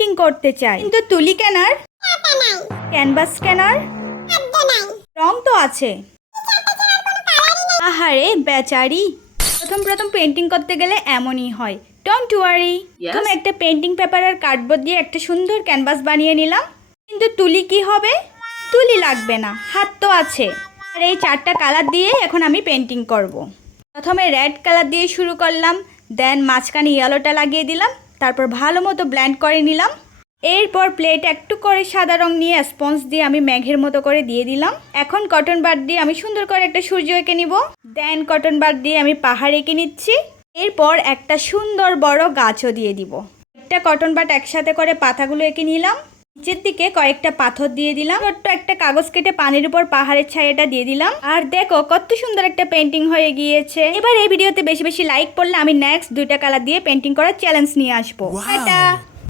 Painting করতে চাই, কিন্তু তুলি কেনার ক্যানভাস কেনার রং তো আছে। আহারে বেচারি, প্রথম পেন্টিং করতে গেলে এমনই হয়। Don't worry. প্রথমে একটা পেন্টিং পেপার আর কার্ডবোর্ড দিয়ে একটা সুন্দর ক্যানভাস বানিয়ে নিলাম। কিন্তু তুলি কি হবে? তুলি লাগবে না, হাত তো আছে। আর এই 4টা কালার দিয়ে এখন আমি পেন্টিং করব। প্রথমে রেড কালার দিয়ে শুরু করলাম, দেন মাঝখানে ইয়েলোটা লাগিয়ে দিলাম, তারপর ভালো মতো ব্লেন্ড করে নিলাম। এরপর প্লেটে একটু করে সাদা রং নিয়ে স্পঞ্জ দিয়ে আমি মেঘের মতো করে দিয়ে দিলাম। এখন কটন বাড দিয়ে আমি সুন্দর করে একটা সূর্য এঁকে নিব। দেন কটন বাড দিয়ে আমি পাহাড় এঁকে নিচ্ছি। এরপর একটা সুন্দর বড় গাছও দিয়ে দিব। একটা কটন বাড একসাথে করে পাতাগুলো এঁকে নিলাম। নিচের দিকে কয়েকটা পাথর দিয়ে দিলাম। ছোট্ট একটা কাগজ কেটে পানির উপর পাহাড়ের ছায়াটা দিয়ে দিলাম। আর দেখো কত সুন্দর একটা পেন্টিং হয়ে গিয়েছে। এবার এই ভিডিওতে বেশি বেশি লাইক পড়লে আমি নেক্সট 2টা কালার দিয়ে পেন্টিং করার চ্যালেঞ্জ নিয়ে আসবো। টাটা।